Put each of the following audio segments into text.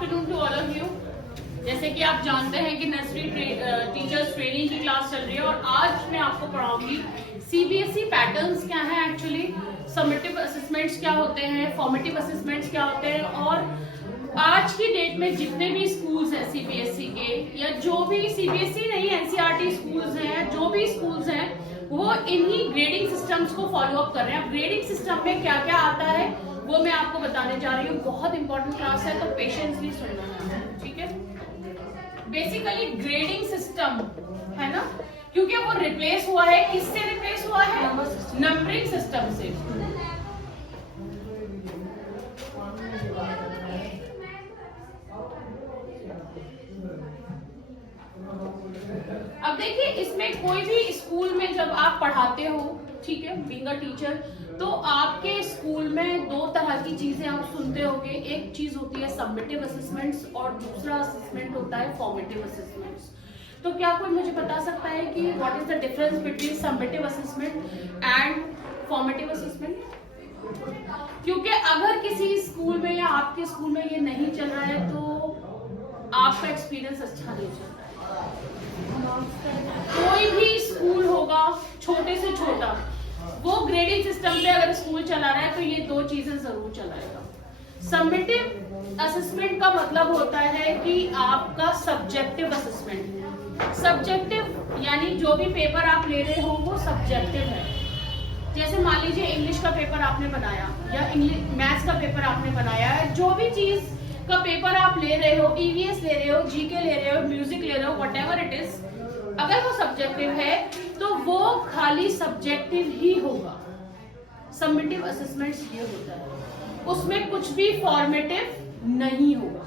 Afternoon to all of you. जैसे कि आप जानते हैं कि नर्सरी टीचर्स ट्रेनिंग की क्लास चल रही है और आज मैं आपको पढ़ाऊंगी सीबीएसई पैटर्न्स क्या है, एक्चुअली समेटिव असेसमेंट्स क्या होते हैं, फॉर्मेटिव असेसमेंट्स क्या होते हैं, और आज की डेट में जितने भी स्कूल्स हैं सीबीएसई के या जो भी सीबीएसई नहीं एनसीईआरटी स्कूल्स हैं, जो भी स्कूल्स हैं वो इन्हीं ग्रेडिंग सिस्टम्स को फॉलो अप कर रहे हैं। अब ग्रेडिंग सिस्टम में क्या क्या आता है वो मैं आपको बताने जा रही हूँ। बहुत इंपॉर्टेंट क्लास है तो पेशेंसली सुनना है, ठीक है। बेसिकली ग्रेडिंग सिस्टम है ना, क्योंकि वो रिप्लेस हुआ है, किससे रिप्लेस हुआ है? नंबरिंग सिस्टम से। अब देखिए इसमें कोई भी स्कूल में जब आप पढ़ाते हो, ठीक है, बीइंग अ टीचर, तो आपके स्कूल में दो तरह की चीजें आप सुनते होंगे। एक चीज होती है समेटिव असेसमेंट्स और दूसरा असेसमेंट होता है फॉर्मेटिव असेसमेंट्स। तो क्या कोई मुझे बता सकता है कि what is the difference between summative assessment and formative assessment? क्योंकि अगर किसी स्कूल में या आपके स्कूल में ये नहीं चल रहा है तो आपका एक्सपीरियंस अच्छा नहीं चल रहा है। कोई भी स्कूल होगा छोटे से छोटा, वो ग्रेडिंग सिस्टम पे अगर स्कूल चला रहा है तो ये दो चीजें जरूर चलाएगा। समेटिव असेसमेंट का मतलब होता है कि आपका सब्जेक्टिव असेसमेंट। सब्जेक्टिव यानी जो भी पेपर आप ले रहे हो वो सब्जेक्टिव है। जैसे मान लीजिए इंग्लिश का पेपर आपने बनाया या मैथ्स का पेपर आपने बनाया है, जो भी चीज का पेपर आप ले रहे हो, ईवीएस ले रहे हो, जीके ले रहे हो, म्यूजिक ले रहे हो, व्हाटएवर इट इज, अगर वो सब्जेक्टिव है तो वो खाली सब्जेक्टिव ही होगा। समेटिव असेसमेंट्स ये होता है, उसमें कुछ भी फॉर्मेटिव नहीं होगा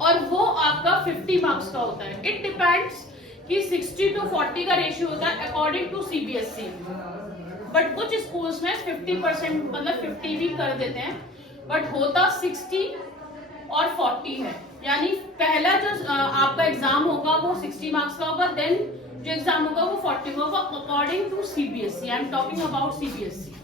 और वो आपका 50 मार्क्स का होता है। इट डिपेंड्स कि 60 to 40 का रेशियो होता है अकॉर्डिंग टू सीबीएसई, बट कुछ स्कूल्स में 50% मतलब 50 भी कर देते हैं, बट होता 60 और 40 है। यानी पहला जो आपका एग्जाम होगा वो 60 मार्क्स का होगा, देन जो एग्जाम होगा वो 40 होगा according to CBSE. I am talking about CBSE.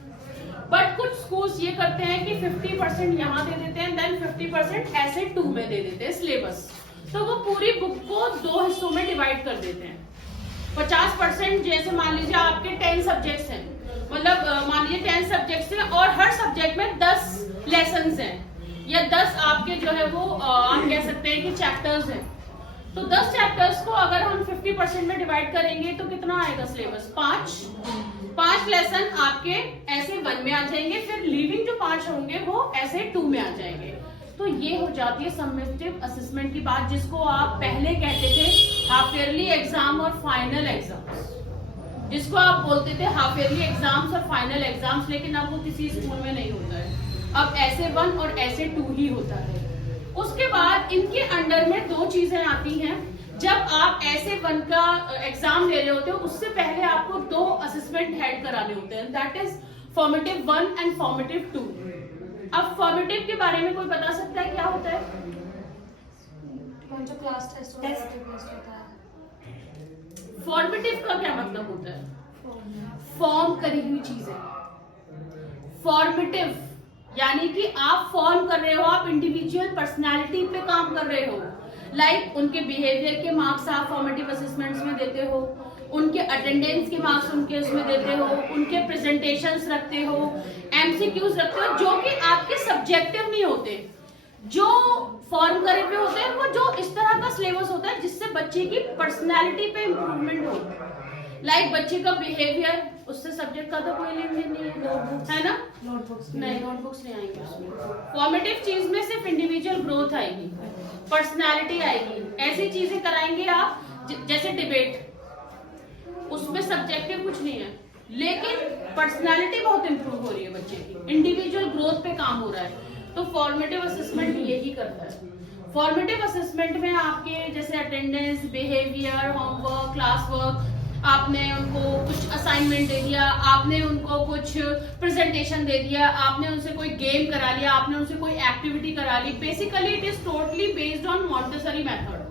But कुछ स्कूल्स ये करते हैं कि 50% यहाँ दे देते हैं, देन 50% ऐसे 2 में दे देते हैं सिलेबस। तो वो पूरी बुक को 2 हिस्सों में डिवाइड कर देते हैं। 50% जैसे मान लीजिए आपके 10 सब्जेक्ट्स हैं, मतलब मान लीजिए 10 सब्जेक्ट्स हैं और हर सब्जेक्ट में 10 लेसन्स हैं या 10 आपके जो है वो आप कह सकते हैं कि चैप्टर्स हैं। तो 10 चैप्टर्स को अगर हम 50% में डिवाइड करेंगे तो कितना आएगा सिलेबस? 5 लेसन आपके ऐसे 1 में आ जाएंगे, फिर लिविंग जो 5 होंगे वो ऐसे 2 में आ जाएंगे। तो ये हो जाती है समेटिव असेसमेंट की बात, जिसको आप पहले कहते थे हाफ ईयरली एग्जाम और फाइनल एग्जाम्स, जिसको आप बोलते थे हाफ ईयरली एग्जाम्स और फाइनल एग्जाम्स, लेकिन अब वो किसी स्कूल में नहीं होता है। अब ऐसे 1 और ऐसे 2 ही होता है। उसके बाद इनके अंडर में 2 चीजें आती हैं। जब आप ऐसे 1 का एग्जाम ले रहे होते हो उससे पहले आपको 2 असेसमेंट हेड कराने होते हैं, that is formative 1 and formative 2। अब फॉर्मेटिव के बारे में कोई बता सकता है क्या होता है? कौन सा क्लास टेस्ट होता है? फॉर्मेटिव का क्या मतलब होता है? फॉर्म करी हुई चीजें। फॉर्मेटिव यानी कि आप फॉर्म कर रहे हो, आप इंडिविजुअल पर्सनालिटी पे काम कर रहे हो। लाइक उनके बिहेवियर के मार्क्स आप फॉर्मेटिव असेसमेंट्स में देते हो, उनके अटेंडेंस के मार्क्स उनके उसमें देते हो, उनके प्रेजेंटेशंस रखते हो, एमसीक्यूज रखते हो, जो कि आपके सब्जेक्टिव नहीं होते। जो फॉर्म करे हुए होते हैं वो जो इस तरह का सिलेबस होता है जिससे बच्चे की पर्सनालिटी पे इम्प्रूवमेंट हो। लाइक बच्चे का बिहेवियर, उससे सब्जेक्ट का तो कोई लेन देन नहीं है ना, नोटबुक्स नहीं आएंगे उसमें। फॉर्मेटिव चीज में सिर्फ इंडिविजुअल ग्रोथ आएगी, पर्सनालिटी आएगी, ऐसी चीजें कराएंगे आप जैसे डिबेट, उसमें सब्जेक्टिव कुछ नहीं है लेकिन पर्सनालिटी बहुत इंप्रूव हो रही है बच्चे की, इंडिविजुअल ग्रोथ पे काम हो रहा है। तो फॉर्मेटिव असेसमेंट यही करता है। फॉर्मेटिव असेसमेंट में आपके जैसे attendance, behaviour, homework, class work, आपने उनको कुछ असाइनमेंट दे दिया, आपने उनको कुछ प्रेजेंटेशन दे दिया, आपने उनसे कोई गेम करा लिया, आपने उनसे कोई एक्टिविटी करा ली। Basically it is totally based on Montessori method.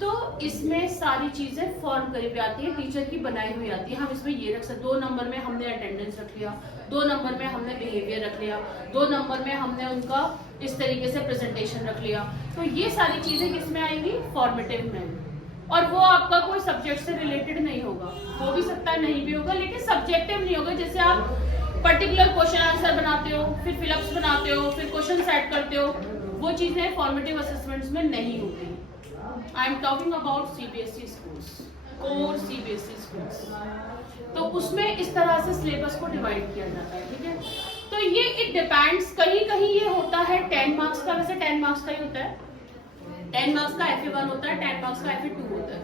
तो इसमें सारी चीजें फॉर्म करी हुई आती है, टीचर की बनाई हुई आती है। हम इसमें ये रख सकते, 2 नंबर में हमने अटेंडेंस रख लिया, 2 नंबर में हमने बिहेवियर रख लिया, 2 नंबर में हमने उनका इस तरीके से प्रेजेंटेशन रख लिया। तो ये सारी चीजें किस में आएंगी? फॉर्मेटिव में। और वो आपका कोई सब्जेक्ट से रिलेटेड नहीं होगा, हो भी सकता है नहीं भी होगा, लेकिन सब्जेक्टिव नहीं होगा। जैसे आप पर्टिकुलर क्वेश्चन आंसर बनाते हो, फिर फिलअप्स बनाते हो, फिर क्वेश्चन सेट करते हो, वो चीजें फॉर्मेटिव असेसमेंट्स में नहीं होती। आई am talking about CBSE schools, core CBSE schools. तो उसमें इस तरह से सिलेबस को डिवाइड किया जाता है, ठीक है। तो ये इट डिपेंड्स, कहीं कहीं ये होता है 10 मार्क्स का, वैसे 10 मार्क्स का ही होता है। 10 मार्क्स का FA1 होता है, 10 मार्क्स का FA2 होता है,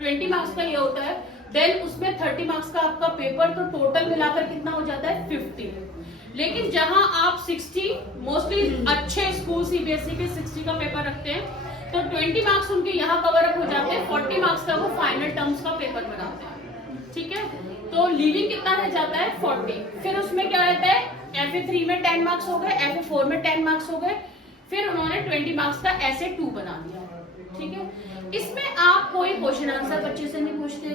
20 मार्क्स का ये होता है। देन उसमें 30 मार्क्स का आपका पेपर, तो टोटल मिलाकर कितना हो जाता है? 50। लेकिन जहां आप 60, मोस्टली अच्छे स्कूल सीबीएसई के 60 का पेपर रखते हैं, तो 20 मार्क्स उनके यहाँ कवर अप हो जाते हैं, 40 मार्क्स का वो फाइनल टर्म्स का पेपर बनाते हैं, ठीक है। तो लीविंग कितना रह जाता है? 40। फिर उसमें क्या रहता है? FA3 में 10 मार्क्स हो गए, FA4 में 10 मार्क्स हो गए, फिर उन्होंने 20 मार्क्स का SA2 बना दिया, ठीक है। इसमें आप कोई क्वेश्चन आंसर बच्चे से नहीं पूछते,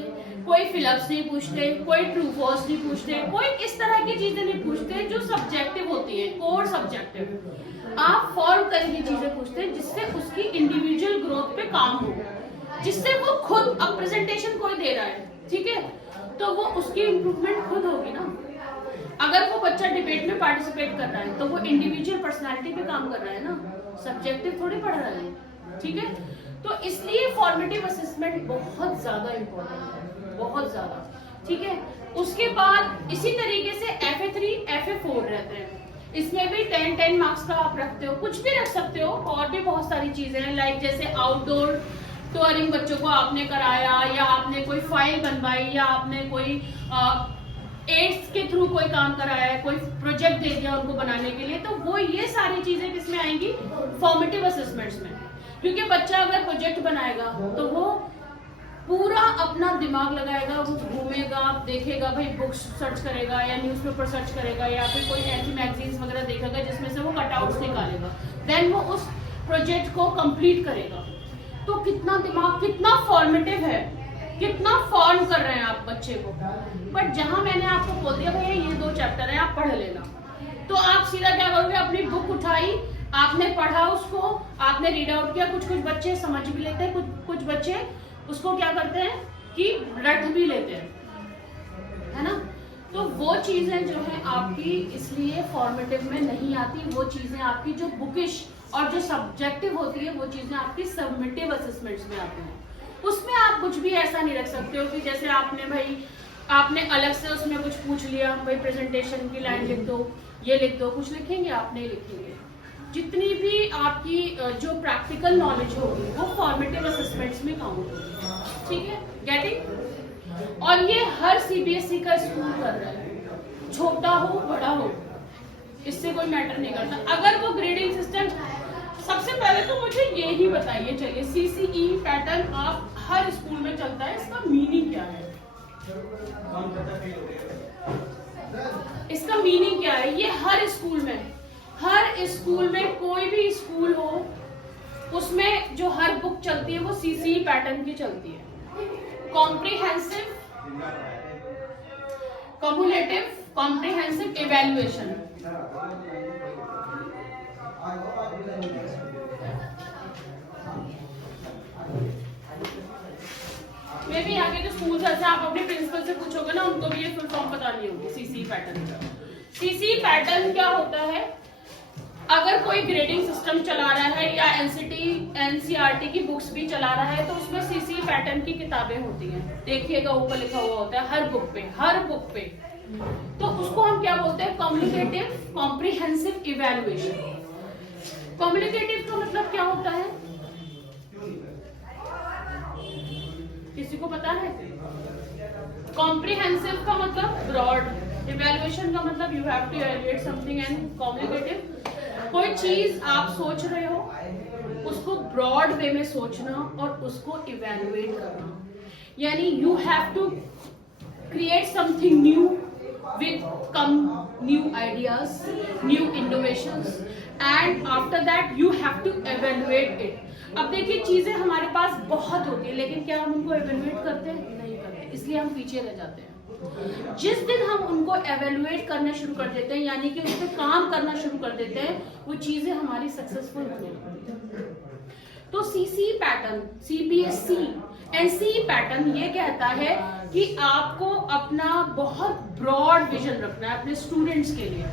कोई फिलअप्स नहीं पूछते, कोई ट्रू फॉल्स नहीं पूछते, कोई इस तरह की चीजें नहीं पूछते जो सब्जेक्टिव होती है, कोर सब्जेक्टिव। आप फॉर्म तरह की चीजें पूछते हैं जिससे उसकी इंडिविजुअल ग्रोथ पे काम हो, जिससे वो खुद, अब प्रेजेंटेशन कोई दे रहा है, ठीक है, तो वो उसकी इम्प्रूवमेंट खुद होगी ना। अगर वो बच्चा डिबेट में पार्टिसिपेट कर रहा है तो वो इंडिविजुअल पर्सनालिटी पे काम कर रहा है ना, सब्जेक्टिव थोड़ी पढ़ रहा है, ठीक है। तो इसलिए फॉर्मेटिव असेसमेंट बहुत ज्यादा इम्पोर्टेंट है, बहुत ज्यादा, ठीक है। उसके बाद इसी तरीके से FA3, FA4 रहते हैं। इसमें भी 10 मार्क्स का आप रखते हो, कुछ भी रख सकते हो, और भी बहुत सारी चीजें हैं, लाइक जैसे आउटडोर टूरिंग बच्चों को आपने कराया, या आपने कोई फाइल बनवाई, या आपने कोई एड्स के थ्रू कोई काम कराया है, कोई प्रोजेक्ट दे दिया उनको बनाने के लिए, तो वो ये सारी चीजें किसमें आएंगी? फॉर्मेटिव असेसमेंट्स में। क्योंकि बच्चा अगर प्रोजेक्ट बनाएगा तो वो पूरा अपना दिमाग लगाएगा, वो घूमेगा, देखेगा, भाई बुक्स सर्च करेगा या न्यूज़पेपर सर्च करेगा या फिर कोई ऐसी मैगजीन्स वगैरह देखेगा जिसमें से वो कटआउट्स निकालेगा, देन वो उस प्रोजेक्ट को कंप्लीट करेगा। तो कितना दिमाग, कितना फॉर्मेटिव है, कितना फॉर्म कर रहे हैं आप बच्चे को। बट जहां मैंने आपको बोल दिया भैया ये 2 चैप्टर है, आप पढ़ लेना, तो आप सीधा क्या करोगे? अपनी बुक उठाई, आपने पढ़ा उसको, आपने रीड आउट किया। कुछ बच्चे समझ भी लेते हैं, कुछ बच्चे उसको क्या करते हैं कि रट भी लेते हैं, है ना। तो वो चीजें जो है आपकी इसलिए फॉर्मेटिव में नहीं आती, वो चीजें आपकी जो बुकिश और जो सब्जेक्टिव होती है वो चीजें आपकी सबमिटिव असेसमेंट्स में आती हैं। उसमें आप कुछ भी ऐसा नहीं रख सकते हो कि जैसे आपने अलग से उसमें कुछ पूछ लिया, भाई प्रेजेंटेशन की लाइन लिख दो, ये लिख दो, कुछ लिखेंगे आप? नहीं लिखेंगे। जितनी भी आपकी जो प्रैक्टिकल नॉलेज होगी वो फॉर्मेटिव असेसमेंट्स में काउंट होगी, ठीक है, गेटिंग। और ये हर सीबीएसई का स्कूल कर रहा है, छोटा हो बड़ा हो, इससे कोई मैटर नहीं करता। अगर वो ग्रेडिंग सिस्टम, सबसे पहले तो मुझे ये ही बताइए, चलिए CCE पैटर्न आप हर स्कूल में चलता है, इसका मीनिंग क्या है? इसका मीनिंग क्या है? ये हर स्कूल में कोई भी स्कूल हो उसमें जो हर बुक चलती है वो CCE पैटर्न की चलती है। Comprehensive, cumulative, comprehensive evaluation. मे भी आगे जो स्कूल से आप अपने प्रिंसिपल से पूछोगे ना, उनको भी ये फुल फॉर्म पता नहीं होगी CCE पैटर्न का। CCE पैटर्न क्या होता है? अगर कोई ग्रेडिंग सिस्टम चला रहा है या NCERT की बुक्स भी चला रहा है तो उसमें CCE पैटर्न की किताबें होती हैं, देखिएगा ऊपर लिखा हुआ होता है हर बुक पे। तो उसको हम क्या बोलते हैं? Communicative comprehensive evaluation. कम्युनिकेटिव का मतलब क्या होता है? किसी को पता है? कॉम्प्रिहेंसिव का मतलब ब्रॉड, इवैल्यूएशन का मतलब you have to evaluate something, and communicative कोई चीज आप सोच रहे हो उसको ब्रॉड वे में सोचना और उसको इवैल्यूएट करना, यानी you have to create something new with come new ideas, new innovations, and after that you have to evaluate it. अब देखिए चीजें हमारे पास बहुत होती है लेकिन क्या हम उनको evaluate करते हैं? नहीं करते, इसलिए हम पीछे रह जाते हैं। जिस दिन हम उनको एवेल्युएट करना शुरू कर देते हैं, यानी कि उस पर काम करना शुरू कर देते हैं, वो चीजें हमारी सक्सेसफुल होने लगती हैं। तो CC pattern, CBSE NCE pattern ये कहता है कि आपको अपना बहुत ब्रॉड विजन रखना है अपने स्टूडेंट्स के लिए।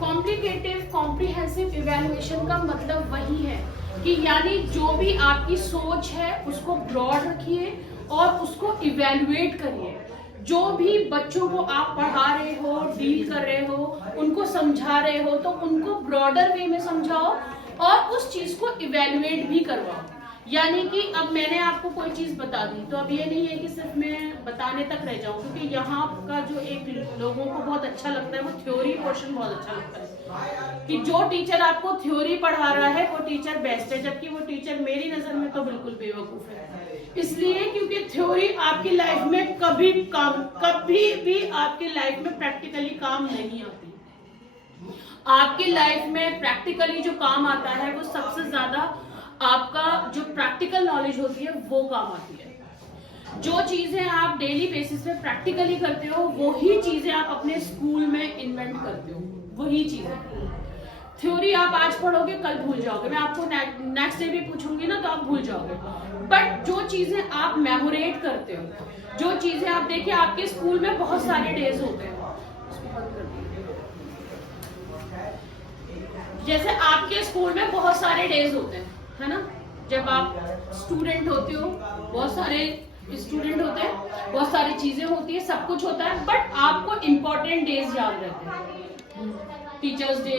कॉम्प्लिकेटिव कॉम्प्रिहेंसिव इवैल्यूएशन का मतलब वही है कि यानी जो भी आपकी सोच है उसको ब्रॉड रखिए और उसको इवैल्यूएट करिए। जो भी बच्चों को आप पढ़ा रहे हो, डील कर रहे हो, उनको समझा रहे हो, तो उनको ब्रॉडर वे में समझाओ और उस चीज को इवैल्यूएट भी करवाओ। यानी कि अब मैंने आपको कोई चीज बता दी तो अब ये नहीं है कि सिर्फ मैं बताने तक रह जाऊं, क्योंकि यहाँ का जो एक लोगों को बहुत अच्छा लगता है वो थ्योरी पोर्शन बहुत अच्छा लगता है कि जो टीचर आपको थ्योरी पढ़ा रहा है वो टीचर बेस्ट है, जबकि वो टीचर मेरी नजर में तो बिल्कुल बेवकूफ है। इसलिए क्योंकि थ्योरी आपकी लाइफ में कभी भी आपकी लाइफ में प्रैक्टिकली काम नहीं आती। आपकी लाइफ में प्रैक्टिकली जो काम आता है वो सबसे ज्यादा आपका जो प्रैक्टिकल नॉलेज होती है वो काम आती है। जो चीजें आप डेली बेसिस पे प्रैक्टिकली करते हो वही चीजें आप अपने स्कूल में इन्वेंट करते हो, वही चीजें। थ्योरी आप आज पढ़ोगे कल भूल जाओगे, मैं आपको नेक्स्ट डे भी पूछूंगी ना तो आप भूल जाओगे। बट जो चीजें आप मेमोरेट करते हो, जो चीजें आप देखिए आपके स्कूल में बहुत सारे डेज होते हैं, जैसे आपके स्कूल में बहुत सारे डेज होते हैं, है ना। जब आप स्टूडेंट होते हो बहुत सारे स्टूडेंट होते हैं, बहुत सारी चीजें होती है, सब कुछ होता है, बट आपको इम्पोर्टेंट डेज याद रहते हैं। Teachers day,